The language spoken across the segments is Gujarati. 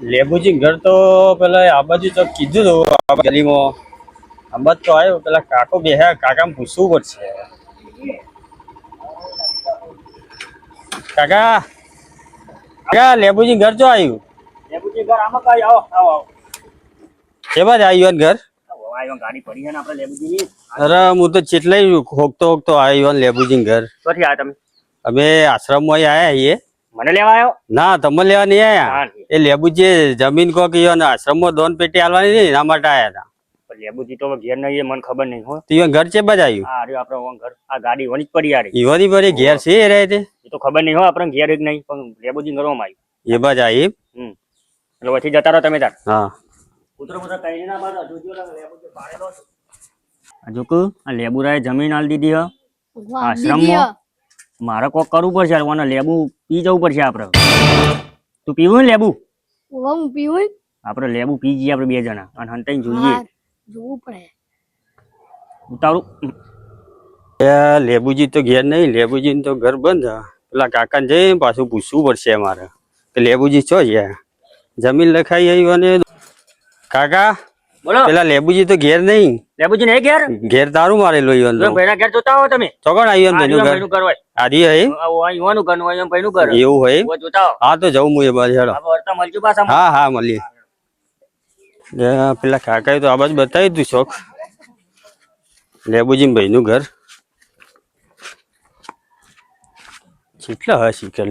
લેબુજી ઘર તો પેલા આ બાજુ તો કીધું હતું ગલીમાં. આ તો આવ્યો પેલા કાકો બેહ્યા કાકાને પૂછવું પડશે. કાકા કાકા લેબુજી ઘર જો આવ્યું લેબુજી ઘર આમાં કઈ? આવો આવો આવો. કે બાદ આવ્યું ઘર? ગાડી પડી છે ને આપણે લેબુજીની. અરે હું તો ચેટલાય હોકતો હોકતો આવ્યો લેબુજી ઘર. ક્યાંથી આવ્યા તમે? અમે આશ્રમમાં આવ્યા છીએ. મને લેવા આવ્યો ના તમે લેવા નહીં આયા. હા. એ લેબુજી જમીન કોક કયો ને આશ્રમમાં દોન પેટી આલવાની નહીં એના માટે આયા હતા પણ લેબુજી તો ઘેર નહીં એ મને ખબર નહીં હો. તો ઘર છે બાજ આવ્યું આ રહ્યું આપણે ઓન ઘર. આ ગાડી ઓની જ પડી આ રહી ઈવાની પડી ઘેર છે એ રહે તે એ તો ખબર નહીં હો આપણે ઘેર જ નહીં પણ લેબુજી ઘરમાં આવ્યું એ બાજ આવી હમ. એટલે વચ્ચે જતા રહો તમે તાર. હા. કૂતરો કૂતરો કઈ ના બાદ જોજો જો લેબુજી પાડેલો છે. હજુ આ લેબુરાએ જમીન આલ દીધી હો. આશ્રમમાં મારે કોક કરવું પડશે ઓને લેબુ પી જવું પડશે આપણે તું પીવું ને લેબુ? હું પીવું આપણે લેબુ પી જઈએ આપણે બે જણા અને હંતાઈને જોઈએ. હા જોવું પડે. ઉતારું. એ લેબુજી તો ઘેર નહીં લેબુજી તો ઘર બંધ. હા. પેલા કાકાને જઈ પાછું પૂછવું પડશે મારે કે લેબુજી છો છે? જમીન લખાઈ આવી અને કાકા બોલો. પેલા લેબુજી તો ઘેર નહીં. લેબુજી નહીં ઘેર? ઘેર તારું મારેલો ઈવન તો ભાઈના ઘેર જોતા હો તમે? ચોકણ આવ્યું આ ભાઈનું ઘર. ઘર હોય. આદિ હે. યુવાનું ઘર હોય એમ ભાઈનું ઘર. એવું હોય જોતા હા. તો જવું હું એ બાજુ હેડો. વર્તા મળજો પાછા. હા હા મળીએ. લે, પેલા કાકાએ તો આ બાજુ બતાવ્યું તું શોખ. લેબુજી ભાઈનું ઘર. કેટલા હશે કે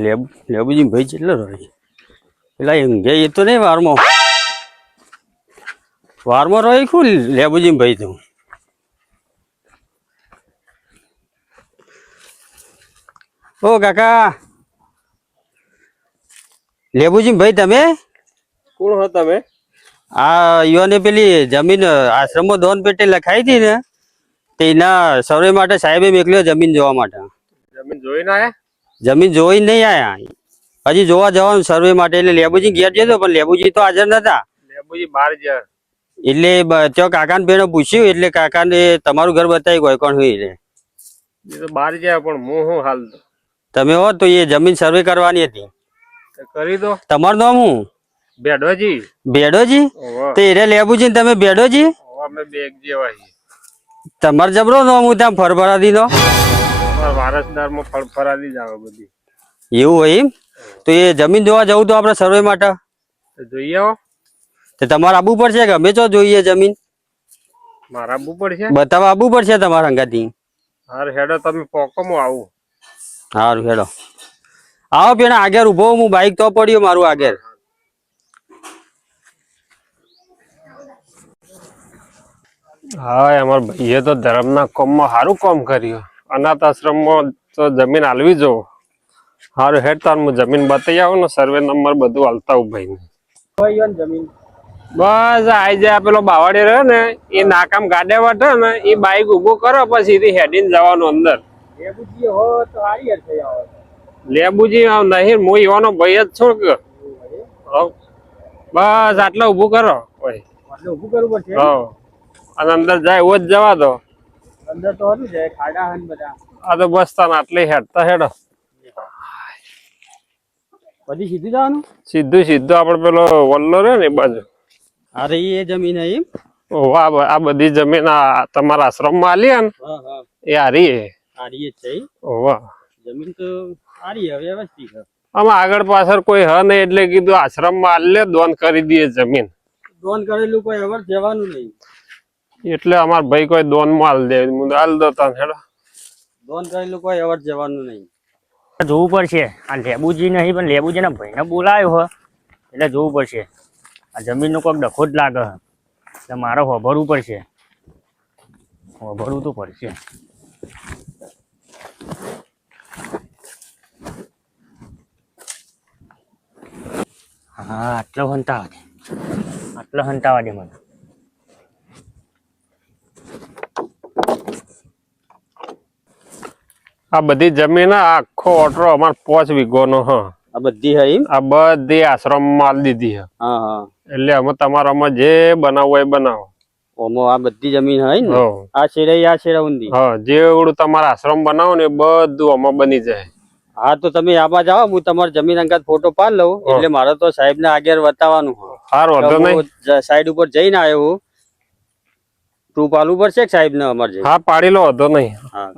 લેબુજી ભાઈ કેટલો રહે. પેલા એમ કે એ તો નહીં વારમાં. વારમાં રહે લેબુજી ભાઈ તું ઓ કાકા. લેબુજી ભાઈ તમે? કોણ હો તમે? આ યુવાને પેલી જમીન આશ્રમો દોન પેટે લખાઈ હતી ને તેના સર્વે માટે સાહેબે મોકલ્યો જમીન જોવા માટે. જમીન જોઈને આયા? જમીન જોઈ નહીં આયા. હજી જોવા જવાનું સર્વે માટે એટલે લેબુજી ઘેર જતો પણ લેબુજી તો હાજર નતા. લેબુજી બાર જા એટલે ત્યાં કાકાને બેનો પૂછ્યું એટલે કાકાને તમારું ઘર બતાવી કોઈ કોણ હોય એટલે. બાર જાય પણ હું હું હાલ? તમે હો તો એ જમીન સર્વે કરવાની હતી. કરી દો. તમારું નામ હું ભેડોજી. ભેડોજી? તો લેબુજી ને તમે બેડોજી અમે બેગ જેવા તમારે જબરો નામ હું ત્યાં ફરફરાદી નો? વારસદારમાં ફળફરાદી જ આવે બધી. એવું હોય એમ? તો એ જમીન જોવા જવું તો આપણે સર્વે માટે? જોઈ આવો તો તમારે આબુ પડશે કે અમે તો જોઈએ જમીન? મારા આબુ પડશે બતાવ આબુ પડશે તમારા અંગાથી? હાર હેડો તમે પોકો હું આવું. સારું હેડો. આવો પેલા આગળ ઊભો હું બાઈક તો પડ્યો મારું આગળ. હા અમાર ભાઈએ તો ધર્મના કોમમાં સારું કામ કર્યું. અનાથ આશ્રમમાં તો જમીન હાલવી જો. સારું હેડ તાર હું જમીન બતાવી આવું ને સર્વે નંબર બધું હાલતા હું ભાઈને જમીન. બસ આઈ જે પેલો બાવાડી રહ્યો ને એ નાકામ ગાડે વટે ને એ બાઈક ઊભો કરો પછી હેડીને જવાનું અંદર. લેબુજી આવ નહીં હું એવાનો ભાઈ જ છું કે. બસ આટલે ઉભું કરો. અને અંદર જાય એવો જ જવા દો. અંદર તો ખાડા બધા. આ તો બસ તાન આટલે હેડતા હેડો. પછી સીધું જવાનું? સીધું સીધું આપડે પેલો વલ્લો રહ્યો ને એ બાજુ. અરે એ જમીન એમ? ઓહો, આ આ બધી જમીન આ તમારા આશ્રમમાં આલી ને? હા હા. એ હારી હારી છે વાહ. જમીન તો સારી હવે વ્યવસ્થિત આમાં આગળ પાછળ કોઈ હ નહીં એટલે કીધું આશ્રમમાં આલે દોન કરી દઈએ જમીન. દોન કરેલું કોઈ અવર જવાનું નહીં. એટલે અમાર ભાઈ કોઈ દોનમાં હાલ દે. હું હાલ દો તાન હેડો. દોન કરેલું કોઈ અવર જવાનું નહીં. જોવું પડશે. આ લેબુજી નહીં પણ લેબુજીના ભાઈને બોલાયો હો. એટલે જોવું પડશે. આ જમીનનો કોઈક ડખો જ લાગે એટલે મારે હોભરવું પડશે. હોભરવું તો પડશે. હા, આટલો હંતાવા આટલો હંતાવા દે મને. આ બધી જમીન આખો ઓટરો અમાર પોચ વીઘો નો હ. આ બધી હે આ બધી આશ્રમમાં આલી દીધી હ. હા હા. એટલે અમે તમારામાં જે બનાવવું હોય એ બનાવો. ઓમો આ બધી જમીન હે ને? આ છેડે આ છેડે ઊંધી? હા જેવડું તમારા આશ્રમ બનાવો ને બધું આમાં બની જાય. હા તો તમે આમાં જાઓ હું તમારી જમીન અંગાત ફોટો પાડ લઉં. એટલે મારે તો સાહેબ ને આગળ બતાવવાનું હાર વાંધો નહીં. સાઈડ ઉપર જઈને આવ્યો પ્રૂફ આલવું પડશે કે સાહેબ ને અમારે હા પાડી લો વાંધો નહીં. હા.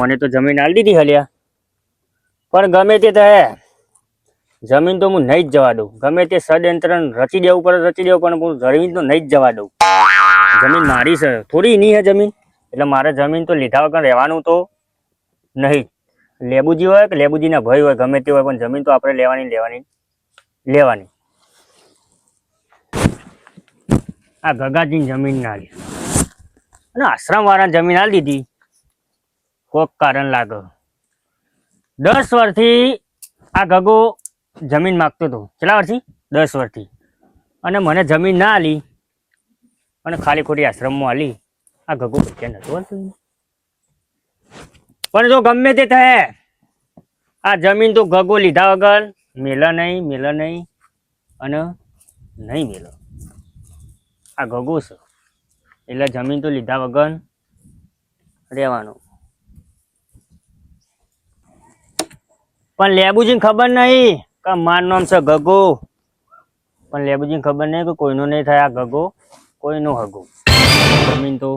મને તો જમીન આલી દીધી હલ્યા. પણ ગમે તે થાય. જમીન તો હું નહીં જ જવા દઉં. ગમે તે ષડયંત્ર રચી દેવું પડે, રચી દેવું પણ હું જમીન તો નહીં જ જવા દઉં. જમીન મારી છે. થોડી નહીં હે જમીન. એટલે મારે જમીન તો લીધા વગર રહેવાનું તો નહીં. લેબુજી હોય કે લેબુજીના ભય હોય, ગમે તે હોય, પણ જમીન તો આપણે લેવાની લેવાની. લેવાની. આ ગગાજીની જમીન ના લે અને આશ્રમ વાળા જમીન આ દીધી. કોક કારણ લાગે. દસ વર્ષથી આ ગગો જમીન માગતો હતો. કેટલા વર્ષથી? દસ વર્ષથી. અને મને જમીન ના આલી અને ખાલી ખોટી આશ્રમમાં આલી. આ ગગો ક્યાં નતો પણ જો ગમે તે થાય આ જમીન તો ગગો લીધા વગર મેલે નહીં મેલે નહીં અને નહીં મેલે. આ ગગો છે. એટલે જમીન તો લીધા વગર રહેવાનું. પણ લેબુજીને ખબર નહીં કે માર નામ છે ગગો. પણ લેબુજીને ખબર નહીં કે કોઈનો નહીં થાય આ ગગો કોઈનો હગો. જમીન તો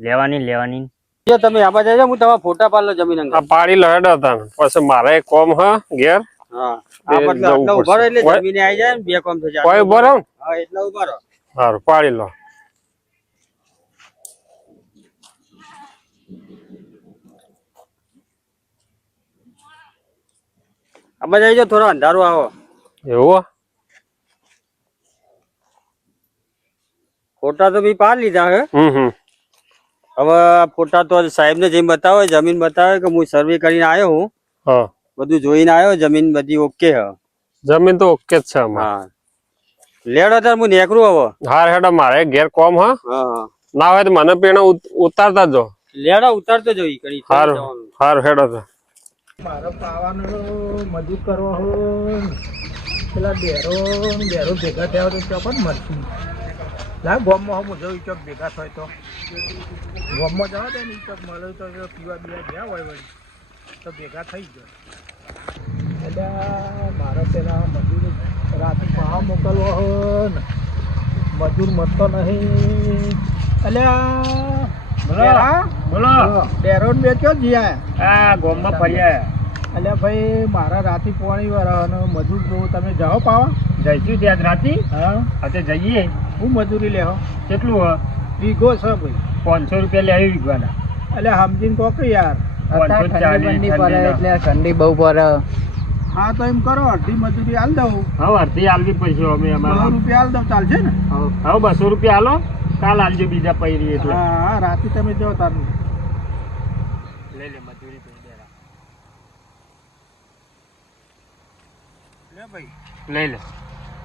લેવાની લેવાની જો તમે આમાં જાય હું તમારા ફોટા પાડલો જમીન આ પાડી લો હતા પછી મારે એક કોમ હા ઘેર. હા. આટલા ઊભા રહો એટલે જમીને આવી જાય બે કોમ થઈ જાય ઊભા રહો? હા એટલે ઊભા રહો. સારું પાડી લો. આમાં જાઓ થોડો અંધારો આવો. એવો? ફોટા તો બી પાડ લીધા હે. હવે આ ફોટા તો સાહેબ ને જઈને બતાવે જમીન બતાવે કે હું સર્વે કરીને આવ્યો હું. હા. બધું જોઈને આવ્યો જમીન બધી ઓકે હે. જમીન તો ઓકે જ છે અમારે હા. લેડો તાર હું નેકરું હવે. હાર હેડો મારે ઘેર કોમ હા. ના હોય તો મને પીણે ઉતારતા જો લેડો ઉતારતો જોઈ કરી સારું હાર હેડો તો. મારો પાવાનો મજૂર કરવો હોય, પેલા બેરો ને બેરો ભેગા થયા હોય તો પણ મરશું લા ગોમમાં હું જોઉં ચોક ભેગા થાય તો. ગોમમાં જવા દે ને ચોક મળે તો પીવા બીવા ગયા હોય વળી, તો ભેગા થઈ જાય. એટલે મારો પેલા મજૂર રાતે પાવા મોકલવો હોય ને, મજૂર મળતો નહીં. અલ્યા બોલો બેરો ને જીયા આ ગોમમાં ફર્યા અલ્યા ભાઈ મારા રાતી પોણી વાર અને મજૂર જો તમે જાઓ પાવા? જઈશું ત્યાં રાતી? હા. આજે જઈએ. હું મજૂરી લેહો? કેટલું હો વીઘો છે ભાઈ. પાંચસો રૂપિયા લેવી વિગવાના એટલે સમજીને કહો કે યાર ઠંડી બહુ પડે. હા તો એમ કરો અડધી મજૂરી હાલ દઉં. હવે અડધી આલવી પડશે અમે અમારા રૂપિયા હાલ દઉં ચાલશે ને? હવે બસો રૂપિયા હાલો કાલ આવજો બીજા પૈરી એટલે. હા રાતે તમે જો તાર. લે લે મજૂરી તો દે લે ભાઈ. લઈ લે.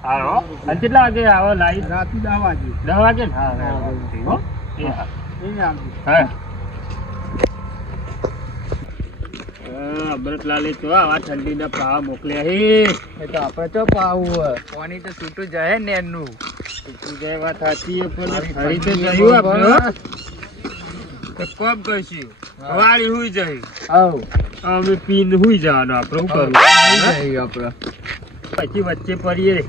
હાલો અને કેટલા વાગે આવો લાઈ રાતે 10 વાગે. 10 વાગે ને? હા હા હો એ હા. એ આવજો હા. અમૃતલાલે તો આવા ઠંડીના પાવા મોકલ્યા હે. તો આપણે તો પાવું પાણી તો છૂટું જાય ને એનું તું વાત સાચી છે પણ ફરી તો જયું આપણે કોમ કરશું વાળી હુઈ જાય આવ અમે પીને હુઈ જવાનું આપણે શું કરવું આપણે પછી વચ્ચે પડીએ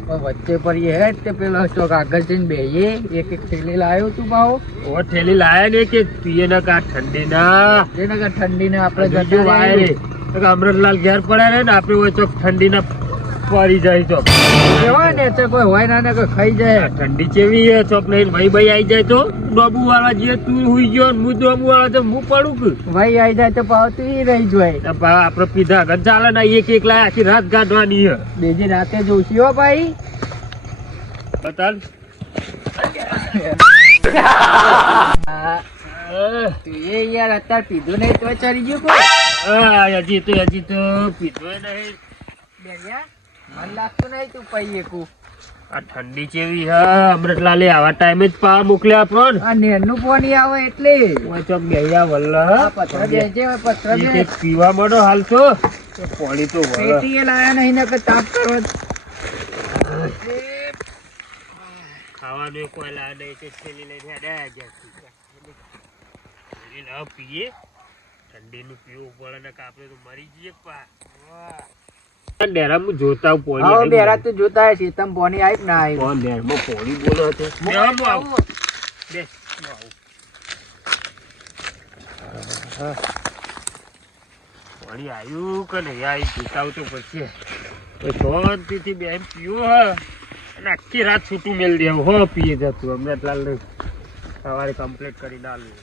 પણ વચ્ચે પડીએ હે તે પેલો ચોક આગળ જઈને બેહીએ એક એક થેલી લાવ્યો તું ભાવ ઓ થેલી લાયા ને કે પીએ ને કા ઠંડી ના જેને કે ઠંડી ને આપણે અમૃતલાલ ઘેર પડે રે ને આપણે ચોક ઠંડી ના પડી જાય તો કેવાય ને તે કોઈ હોય ના ને કોઈ ખાઈ જાય. ઠંડી ચેવી હે ચોક નહીં ભાઈ ભાઈ આવી જાય તો ડોબુ વાળા જે તું હુઈ ગયો ને હું ડોબુ વાળા તો હું પડું કે? ભાઈ આવી જાય તો પાવ તું ઈ રહી જાય આપણે પીધા આગળ ચાલે ને એક એક લાય આખી રાત કાઢવાની હે બીજી રાતે જોશી હો ભાઈ. બતાલ. તું એ યાર અત્યારે પીધું નહીં તો ચડી ગયું કોઈ? હજી તો હજી તો પીધો નહીં. બેન્યા, મન લાગતું નહીં તું પૈયે કુ. આ ઠંડી ચેવી હે અમૃતલાલે આવા ટાઈમે જ પા મોકલ્યા આપણો આ નેરનું પાણી આવે એટલે. ઓય ચોક બેયા વલ્લ પથરા હવે પથરા બે પીવા માંડો હાલ તો. તો પાણી તો વળે. પેટીએ લાયા નહીં ને કે તાપ કરો. ખાવાનું કોઈ લા નહીં તે છેલ્લી લઈને. છેલ્લી લાવો પીએ. ઠંડીનું પીવું પડે ને કાપડે તો મરી જઈએ પા જોતા પોણી જોતા તમ પોણી ના કોણ પોણી બોલો આવું. બે. પોણી કે નહીં? તો પછી. શાંતિથી બેન પીવું હ. અને આખી રાત છૂટું મેલ દેવું હો પીએ જતું અમને એટલા લઈ સવારે કમ્પ્લીટ કરી ડાલું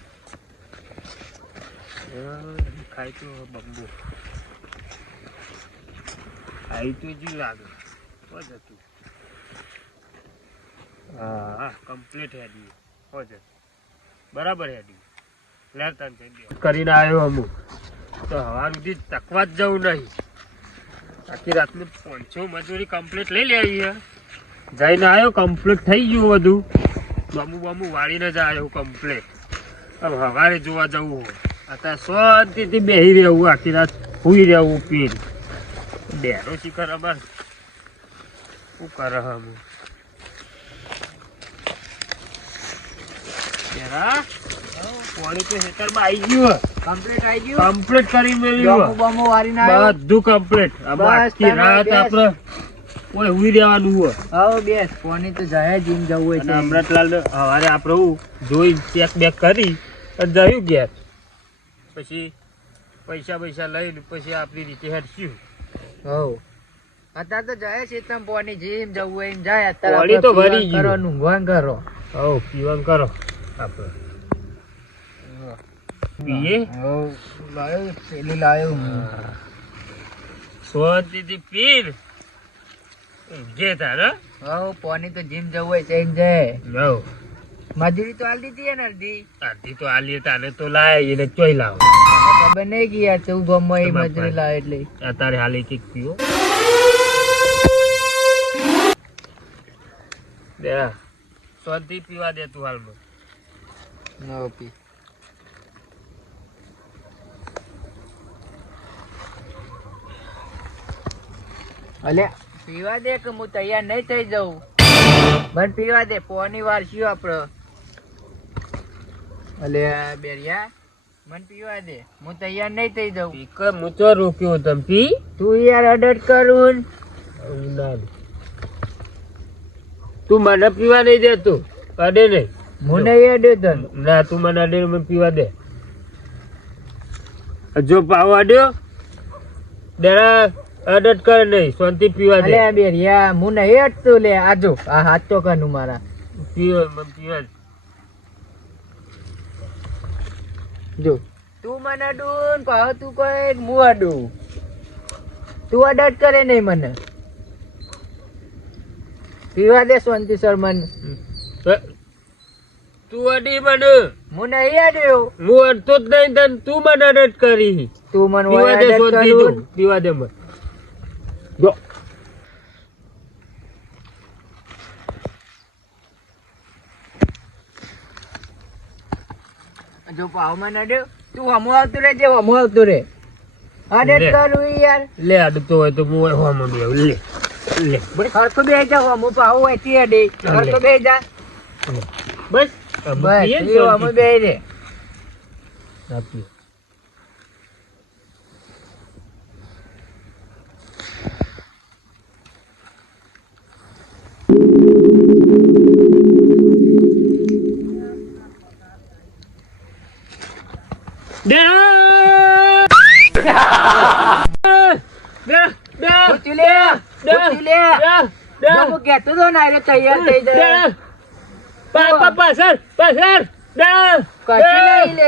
ખાય તો બમ્બુ. ખાઈ તો જી લાગે. હો જતું હા હા કમ્પ્લીટ હેડી હો જતું બરાબર હેડી લેતા કરીને આવ્યો અમુક. તો હવા સુધી તકવા જ જવું નહીં. આખી રાતની પાંચસો મજૂરી કમ્પ્લીટ લઈ લેવી છે જઈને આવ્યો કમ્પ્લીટ થઈ ગયું બધું. બમુ બમુ વાળીને જ આવ્યો કમ્પ્લીટ હવે હવારે જોવા જવું હોય. અત્યારે શાંતિથી બેસી રહેવું આખી રાત સુઈ રહેવું અમાર શું કરે હમ પાણી તો હેતરમાં આવી ગયું કમ્પ્લીટ આવી ગયું? કમ્પ્લીટ કરી મેલ્યું બમો બમો વારીને આવ્યો બધું કમ્પ્લીટ બસ આખી રાત આપણે કોઈ હુઈ રહેવાનું હોય. હવે બેસ. પોણી તો જાય જીમ જવું હોય છે. અમૃતલાલ આપણે જોઈ ચેક બેક કરી જયું ઘેર. પછી પૈસા પૈસા લઈને પછી આપણી રીતે હેડશું હવ. અત્યારે તો જાય છે તમ પોની જીમ જવું એમ જાય. અત્યારે પોણી તો ભરી ગયું. કરો ગયું. કરો. હવ પીવાન કરો. આપણે. પીએ? હવ. લાયો પેલી લાયો શાંતિથી પીર. જે તારે હવ પોની તો જીમ જવું હોય છે એમ જાય. લવ મજૂરી તો આલી દીધી ને અડધી? અડધી તો આલીએ તારે તો લાય એને ચોઈ લાવ. નહીં ગયા ચૌ ગમો એ તમારે મજૂરી લાવે એટલે. અત્યારે હાલ એક એક પીવો દે શાંતિ પીવા દે તું હાલ ન પી અલે પીવા દે કે હું તૈયાર નહીં થઈ જાઉં? મને પીવા દે પોની વાર શું આપડે. અલે બેરિયા. મને પીવા દે. હું તૈયાર નહીં થઈ જાઉં. પીકર મૂચો રોક્યો તમ પી? તું યાર અડટ કરું તું મને પીવા નહીં દેતો અડે નહીં. હું નહીં અડ્યો તન. ના તું મને અડે મને પીવા દે. જો પાવ અડ્યો દેરા અડટ કર નહીં શાંતિ પીવા દે. અલે બેરિયા હું નહીં અડતો લે આજો આ હાથ તો કનું મારા. પીવા મને પીવા દે. જો. તું મને ડૂન પાવ તું કોઈ હું અડું તું અડટ કરે નહીં મને. પીવા દે શાંતિ સર મને તું અડી મને. હું નહીં અડ્યો. હું અડતો જ નહીં તને તું મને અડટ કરી. તું મને પીવા દે શાંતિ તું પીવા દે મને. જો પાવ મને તું હમો આવતું રે જે હમો આવતું રે અડટ લે. કરું યાર. લે અડતો હોય તો હું લે લે. બસ હરખો બે જા હમો પાવ હોય તે અડે ખરતો બે જા. બસ બસ હમો બે રે પીએ. ડેરા! ડેરા! ડેરા! ઉઠી લે લે! હું કહેતો તો ને આરે તૈયાર થઈ જાય ડેરા! પા- પા- પાછળ! પાછળ! ડેરા! કશું નહીં લે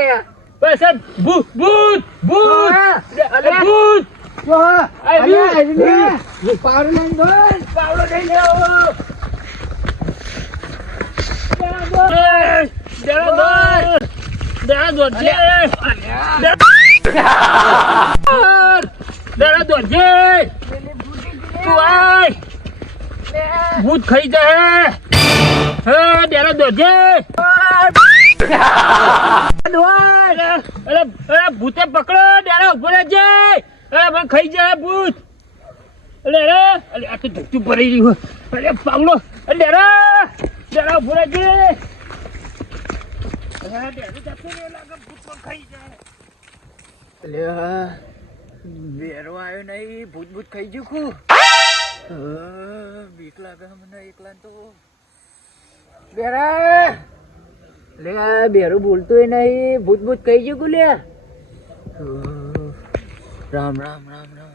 પાછળ! ભૂત! ભૂત! ભૂત! અરે ભૂત! જો અલે. લે પાવડો લઈને દોડ પાવડો લઈને આવો ડેરા! ડેરા! ડેરા દોડજે! ડેરા દોડજે! તું આય! ભૂત ખાઈ જાય. હે, ડેરા દોજે ભૂતે પકડો, ડેરા ઊભો રહેજે. અરે ખાઈ જાય ભૂત. અરે અરે અરે, આ તો ધરતી ભરાઈ રહ્યું અરે પાવલો અરે, ડેરા ડેરા ઊભો રહેજે. બેરો આવ્યો નહીં, ભૂત ભૂત ખાઈ ગયું ખું? બીક લાગે મને એકલા તો. બેરા! લે બેરું બોલતોય નહીં. ભૂત ભૂત કહી ગયું કુ રામ રામ રામ રામ.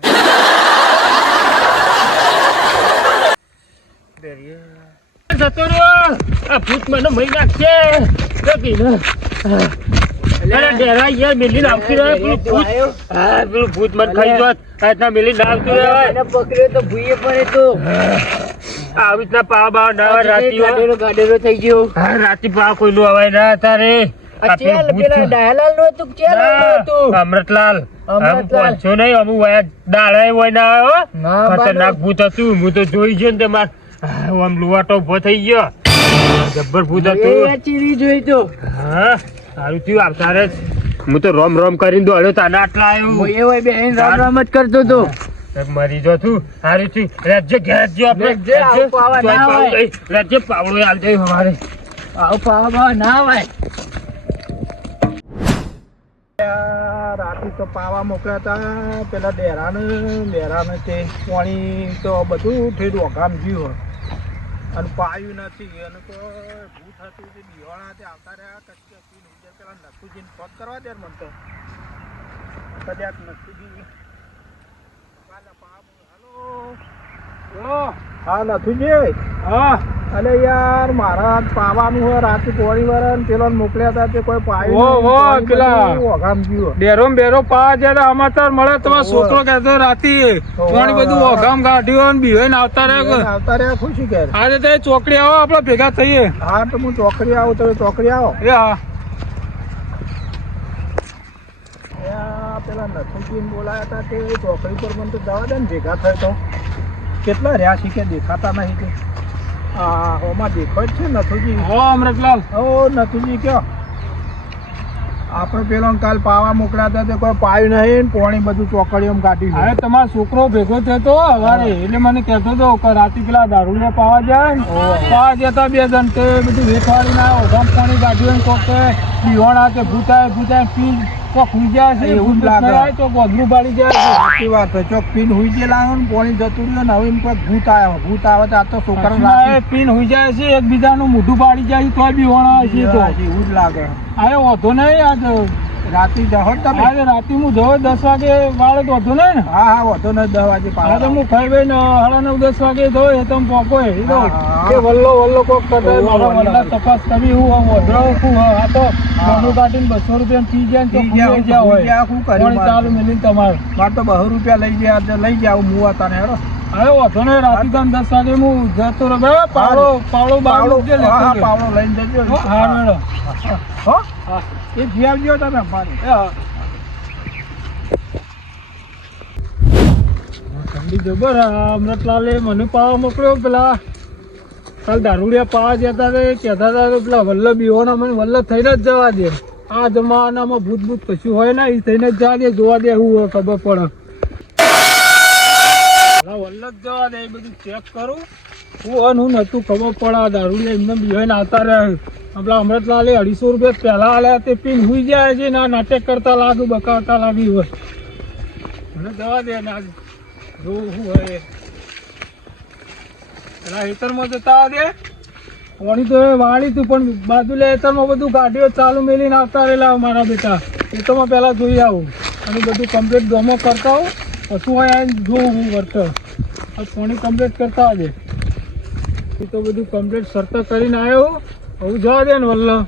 જતો રહ્યો. આ ભૂત મને મહી અરે ડેરા યાર મિલી આવતી રહે પેલું ભૂત. હા પેલું ભૂત મને ખાઈ જોત આ મિલી ના રહે. એને પકડ્યો તો ભૂઈએ પડે તો. આવી રીતના પાવા બાવા ના રાતી ગાડેરો ગાડેરો થઈ ગયો. હા રાતી પાવા કોઈનું અવાય ના તારે આ ચેલ પેલા ડાયાલાલનું હતું કે ચેલનું હતું? અમૃતલાલ. પહોંચ્યો નહીં અમુ વયા દાડા હોય ના આવ્યો ખતરનાક ભૂત હતું. હું તો જોઈ ગયો ને તે માર. આમ લુવાટો ઊભો થઈ ગયો. જબ્બર ભૂત હતું. જોઈ તો. હા. સારું થયું આવતા રે હું તો રોમ રોમ કરીને દોડ્યો તાને આટલા આવ્યો એ હોય બેન રોમ રોમ જ કરતો તો મરી જો તું સારું થયું. રાજ્ય ઘેર જો આપણે. રાજ્ય આવું પાવા ના પાવડો હોય. રાજ્ય પાવડો હાલ જાય અમારે આવું પાવા ના હોય. રાતે તો પાવા મોકલ્યા પેલા ડેરાને ડેરાને તે પાણી તો બધું ઠેર ઓગામ ગયું હોય અને પાયું નથી. અને તો ભૂત હતું જે બિહોણા તે આવતા રહ્યા ઉજે પેલા નથુજીને ફોન કરવા દે મને તો. કદાચ નથુજી કાલે હા નથુજી. હા. અલે યાર મારા પાવાનું હોય રાતે પોણી વાર પેલો મોકલ્યા હતા તે કોઈ પાયું ઓ, ઓ, પેલા. બધું ઓગામ ગયું બેરો પા જયારે સમાચાર મળે તો ઓહો. છોકરો કહેતો રાતી પાણી બધું ઓઘામ કાઢ્યું ને આવતા રે આવતા રહ્યા ખુશી કે આજે તો ચોકડી આવો આપડે ભેગા થઈએ. હા તો હું ચોકડી આવું તમે ચોકડી આવો. એ હા એ આ પેલા નથુજીને બોલાયા હતા તે ચોકડી પર મને તો જવા દે ને ભેગા થાય તો. કેટલા રહ્યા છે કે દેખાતા નહીં કે? હા હોમાં દેખાય છે નથુજી. હો અમૃતલાલ. ઓ નથુજી કયો? આપણે પેલો કાલ પાવા મોકલ્યા હતા તે કોઈ પાયું નહીં પોણી બધું ચોકડીઓ કાઢી હવે તમારો છોકરો ભેગો થયો હવારે એટલે મને કહેતો હતો કે રાતે પેલા દારૂડિયા પાવા જાય ને. પાવા જતા બે જણ તે બધું વેઠવાડી ના ઓઢામ પાણી કાઢ્યું કોક કે બીવાણા કે ભૂતાય ભૂતાય પી કોક હુઈ જાય છે એવું લાગે. તો ગોધરું બાળી જાય છે. સાચી વાત છે. ચોક પીન હુઈ ગયેલા લાગે ને પોણી જતું રહ્યું ને હવે એમ કોઈ ભૂત આવ્યા ભૂત આવે તો આ તો છોકરા એ પીન હુઈ જાય છે એકબીજાનું મોઢું પાડી જાય છે બી વણા છે તો. એવું જ લાગે. અરે વાંધો નહીં આજ રાતે જહો તમે. આજે રાતે હું જવો દસ વાગે વાળે તો નહીં ને? હા હા હતો ને દસ વાગે હા તો હું ખાઈ ભાઈ સાડા નવ દસ વાગે તો એ તો પોકો એ તો. કે વલ્લો વલ્લો કોક કરતા મારા વલ્લા તપાસ કરી હું છું હા આ તો મોનું કાઢીને બસો રૂપિયા પી જાય તો પી ગયા, હોય. શું કરી? ચાલુ મેલીને તમારે. મારે તો બહુ રૂપિયા લઈ ગયા લઈ જાવ હું હતા ને હેડો. હવે વાંધો નહીં રાતે તમે દસ વાગે હું જતો રહો બરાબર પાવડો પાવડો પાવડો હા પાવડો લઈને જજો. જજો. હા મેળો હો? એ જી આવજો તમે મારી ઠંડી જબર આ અમૃતલાલે મને પાવા મોકલ્યો પેલા. કાલ દારૂડિયા પાવા જતા હતા કહેતા હતા કે પેલા વલ્લભ બીવાના મને વલ્લભ થઈને જ જવા દે. આ જમાનામાં ભૂત ભૂત કશું હોય ને એ થઈને જ જવા દે જોવા દે એવું ખબર પડે. વલ્લભ જવા દે, એ બધું ચેક કરું. હું હોય હું નતું ખબર પડે, આ દારૂડિયા એમને બીવાઈને આવતા રહે આપણા અમૃતલાલે અઢીસો રૂપિયા પહેલા આલ્યા તે પીન હુઈ જાય છે ના નાટક કરતા લાગુ, બકાવતા લાગી હોય. મને જવા દે ને આજે. શું હોય. પેલા હેતરમાં જતા દે. પાણી તો વાળી તું, પણ બાજુલે હેતરમાં બધું ગાડીઓ ચાલુ મેલીને આવતા રહેલા મારા બેટા. હેતરમાં પહેલાં જોઈ આવું. અને બધું કમ્પ્લીટ ગમો કરતા આવું. પછી હોય જોઉં હું વર્તર પાણી કમ્પ્લીટ કરતા આવજે એ તો બધું કમ્પ્લીટ શરત કરીને આવ્યો. હવે જવા દે ને વલ્લા.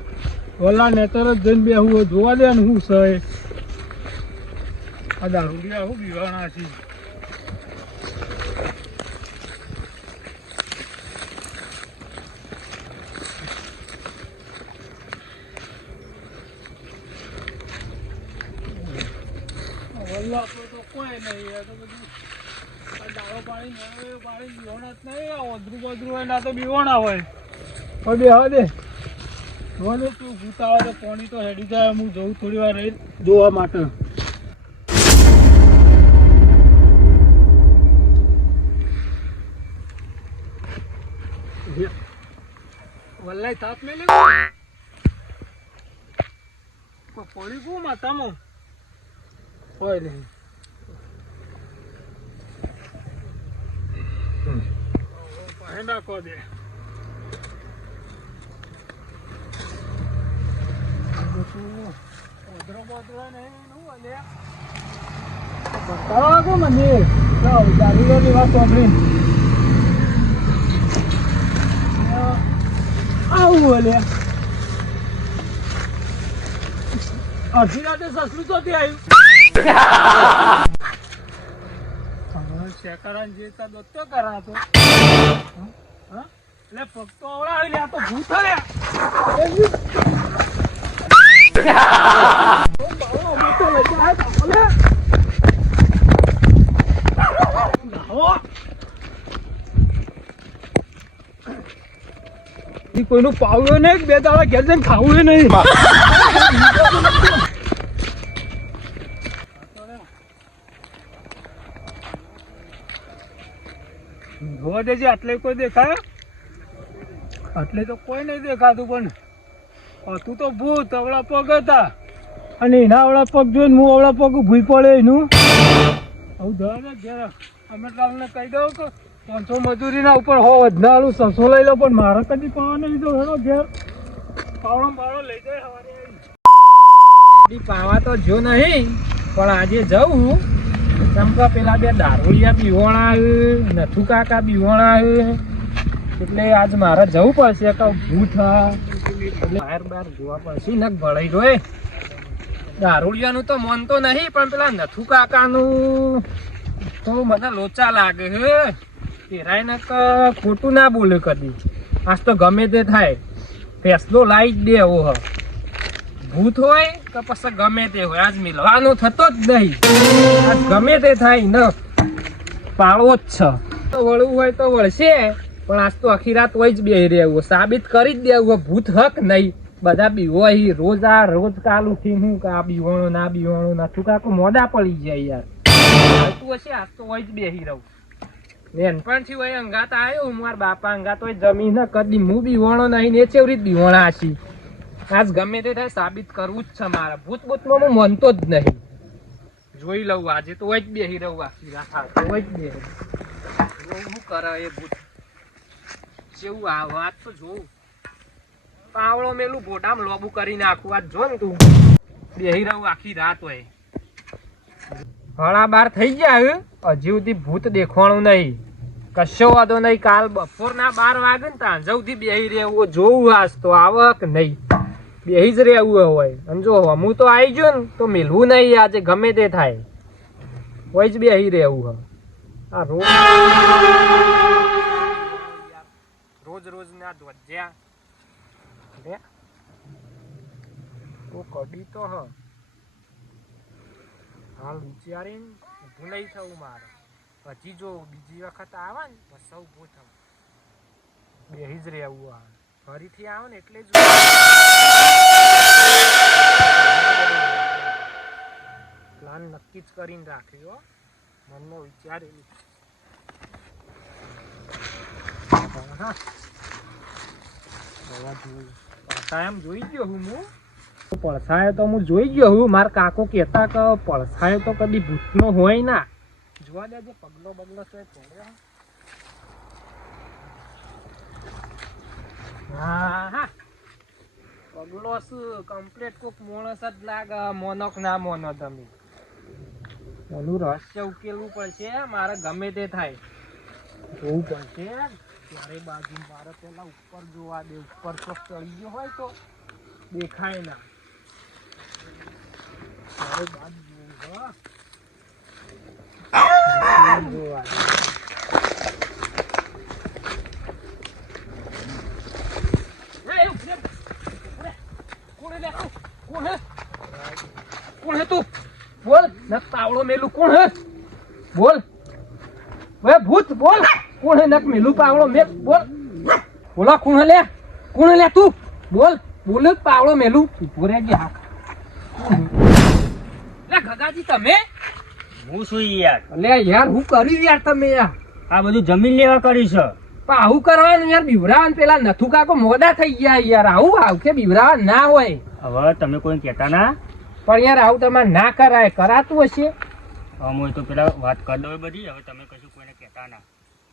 વલ્લા નેતર જ બે હું જોવા દે ને હું સહે આ દારૂડિયા હું પીવાના છે વલ્લા પર તો કોઈ નહીં આ તો બધું આ દારૂ પાણી તો હેડી જાય હું જઉં થોડી વાર રહી જોવા માટે વલ્લાય તાપ હોય નહીં પાસે નાખો દે ઓદરો બોદરો નહીં નું અલ્યા બતાવો કે મને ચાલ દારૂની વાત સાંભળીને આવું અલ્યા અડધી રાતે સસલું તો ત્યાં આવ્યું હવે શેકરાન જે તા દોતો કરાતો હા? એટલે પગ તો આવડા લે, આ તો ભૂત કોઈનું પાવ્યો નહીં, બે દાડા ઘેર જઈને ખાવું નહીં જોવા દેજે, આટલે કોઈ દેખાય? આટલે તો કોઈ નહીં દેખાતું પણ હતું તો ભૂત, અવળા પગ હતા. અને એના અવળા પગ જોઈને હું અવળા પગ ભૂઈ પડે એનું. આવું ધરા ને ઘેર. તમને કહી દઉં કે પાંચસો મજૂરીના ઉપર હો વધનારું સસો લઈ લો, પણ મારે કદી પાવા નહીં તો હેડો ઘેર. પાવડો પાવડો લઈ જાય સવારે પાવા તો જો નહીં, પણ આજે જવું કેમ કે પેલા બે દારૂડિયા બીવોણા નથુ કાકા બીવોણા. એટલે આજ મારે જવું પડશે કે ભૂત એટલે બહાર બહાર જોવા પડશે ને ભળાઈ જોય દારૂડિયાનું તો મન તો નહીં, પણ પેલા નથુ કાકાનું તો મને લોચા લાગે, હે. તેરાય ને ખોટું ના બોલે કદી. આજ તો ગમે તે થાય. ફેસલો લાવી જ દે એવો હ. ભૂત હોય તો પછી ગમે તે હોય. આજ મિલવાનો થતો જ નહીં. આજ ગમે તે થાય ન. પાળવો જ છે. તો વળવું હોય તો વળશે, પણ આજ તો આખી રાત હોય જ બે રહેવું સાબિત કરી જ દેવું ભૂત હક નહીં. બધા બી અહીં રોજ આ રોજ કાલ ઉઠીને હું કે આ વણો ના બીવાણું ના તું કાકો મોડા પડી જાય યાર. તું હશે, આજ તો હોય જ બેહી રહું નેનપણથી હોય અંગાત આવ્યો હું મારા બાપા અંગાત હોય જમીન કદી હું બીવાણો નહીં ને ચેવરી જ બીવાણા હશી. આજ ગમે તે થાય સાબિત કરવું જ છે મારે. ભૂત ભૂતમાં હું માનતો જ નહીં. જોઈ લઉં, આજે તો હોય જ બેહી રહું આખી રાત હોય જ બેહી શું કરે એ ભૂત? જેવું આ વાત તો જોઉં. પાવળો મેલું બોટામ લોબુ કરી નાખું. આજ જો ને તું. બેહી રહું આખી રાત હોય. હળા બાર થઈ જાય હજી સુધી ભૂત દેખવાનું નહીં. કશો વાંધો નહીં. કાલ બપોરના બાર વાગે ને ત્યાં સુધી બેહી રહેવું જોવું આજ તો આવક નહીં. બેહી જ રહેવું હોય. અને જો હું તો આવી ગયો ને, તો મિલવું નહીં આજે, ગમે તે થાય. હોય જ બેહી રહેવું હોય આ રોજ રોજ રોજ ના ધ્વજ્યા. કડી તો હ. હાલ વિચારીને ઊભું નહીં થવું મારે. પછી જો બીજી વખત આવે ને સૌ ઊભું થવું. બેહી જ રહેવું આ ફરીથી આવે ને એટલે જ પ્લાન નક્કી જ કરીને રાખ્યો મનમાં વિચારેલું દવા જોઈ. ગયો હું હું. પડછાયો તો હું જોઈ ગયો હું. મારા કાકો કહેતા કે પડછાયો તો કદી ભૂતનો હોય ના. જોવા દેજે પગલો બગલો તો પડ્યો. હા હા પગલો શું? કમ્પ્લીટ કોક માણસ જ લાગે. મોનક ના મોનો તમે. એનું રહસ્ય ઉકેલવું પડશે. મારે ગમે તે થાય. જોવું પડશે. ત્યારે બાજુ મારે પેલા ઉપર જોવા દે. ઉપર તો ચડી ગયો હોય તો દેખાય ના. ત્યારે બાજુ જોવું. એ, ઉભરે, ઉભરે. કોણ હે લે તું? કોણ હે? કોણ હે તું બોલ નક મેલું કોણ હે? બોલ. વે ભૂત બોલ. કોણ હે નક મેલું પાવડો મે બોલ. બોલા કોણ હે લે? કોણ હે લે તું? બોલ. બોલ પાવડો મેલું. ઊભો રહે ગયા લે ગગાજી તમે? હું શું યાર? લે યાર હું કરી યાર તમે યાર આ બધું જમીન લેવા કરી છે. પણ આવું કરવાનું યાર બીવરાવાનું પેલા નથુ કાકો મોડા થઈ ગયા યાર. આવું આવ કે બીવરાવા ના હોય. હવે તમે કોઈ કહેતા ના? પણ યાર આવું તમારે ના કરાય કરાતું હશે? અમે તો પેલા વાત કરી દો બધી. હવે તમે કશું કોઈને કહેતા ના.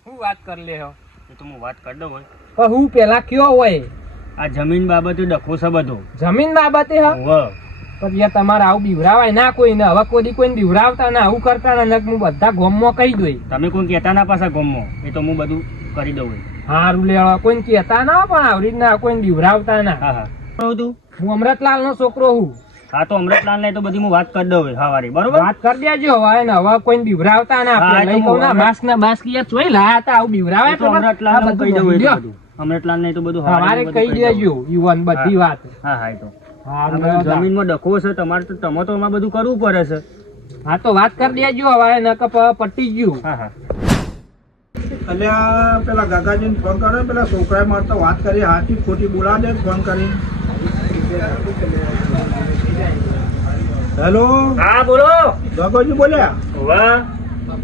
હું વાત કરી લે હો તો હું વાત કરી દઉં હોય પણ હું પેલા કયો હોય? આ જમીન બાબતે ડખો છે બધો. જમીન બાબતે હ? પણ યાર તમારે આવું બીવરાવાય ના કોઈને. હવે કોઈ કોઈને બીવરાવતા ના આવું કરતા ના હું બધા ગોમમાં કહી દઉં તમે કોઈ કહેતા ના પાછા ગોમમાં. એ તો હું બધું કરી દઉં. હારું લેવા કોઈને કહેતા ના પણ આવી રીતના કોઈને બીવરાવતા ના. હા હા. હું અમૃતલાલ નો છોકરો હું. હા તો અમૃતલાલ ને તો બધી હું વાત કરી દઉં હોય સવારે બરોબર? વાત કરી દેજો હવે ને હવે કોઈ બીવરાવતા ના હા, આપણે લઈ ના માસ્ક ના માસ્ક યાર ચોય લાયા હતા આવું બીવરાવે તો અમૃતલાલ ને કહી દઉં. બધું. અમૃતલાલ ને તો બધું સવારે સવારે કહી દેજો યુવાન બધી વાત. હા હા તો. બધું જમીનમાં ડખો છે તમારે તો તમે તો એમાં બધું કરવું પડે છે. હા તો વાત કરી દેજો હવે ન પટી ગયું. હા હા. અલ્યા પેલા ગાગાજીને ફોન કર્યો પેલા છોકરાએ મારે તો વાત કરી હાથી ખોટી બોલા દે ફોન કરી હેલો? હા બોલો. ગાગાજી બોલ્યા? વાહ.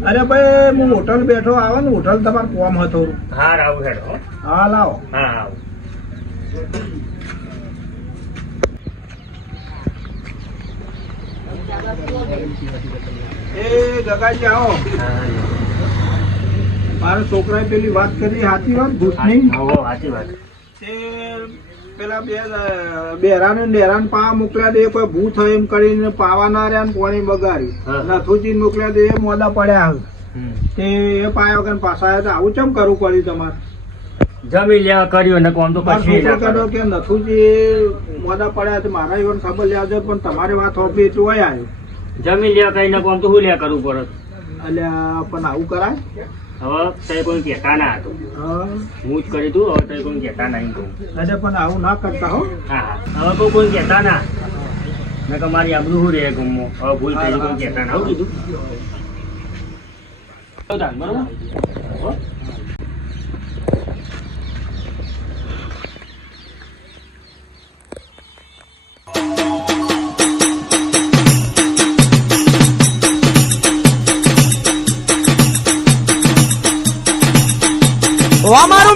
અરે ભાઈ હું હોટલ બેઠો આવે ને હોટલ તમાર કોમ હતો. હા રાવ હેડો. હા લાવો. હા હા એ ગગાજી આવો. મારા છોકરાએ પેલી વાત કરી હાથી વાત ભૂતની હો સાચી વાત. પેલા બે બેરાને નેરાન પાવા મોકલ્યા દે કોઈ ભૂત હોય એમ કરીને પાવા ના રહ્યા ને પાણી બગાડ્યું નથુજી મોકલ્યા દે એ મોડા પડ્યા તે એ પાયા વગર પાછા આવ્યા આવું ચમ કરવું પડ્યું તમારે? જમી લેવા કર્યો ને કોમ તો પછી કરો કે નથુજી મોદા પડ્યા તો મારા ઈવન ખબર લેવા જોઈએ પણ તમારી વાત હોપી એટલું હોય આવ્યું જમી લેવા કઈ ને કોમ તો શું લ્યા કરવું પડે? અલ્યા પણ આવું કરાય? હવે તઈ કોઈ કહેતા ના હતું. હું. જ કરી તું હવે તઈ કોઈ કહેતા નહીં કહું. અરે પણ આવું ના કરતા હો. હા હા. હવે કોઈ કોઈ કહેતા ના. મેં કહ્યું મારી આબરૂ શું રે ગુમો. હવે ભૂલ થઈ કોઈ કહેતા ના. કીધું? બરોબર? અમારું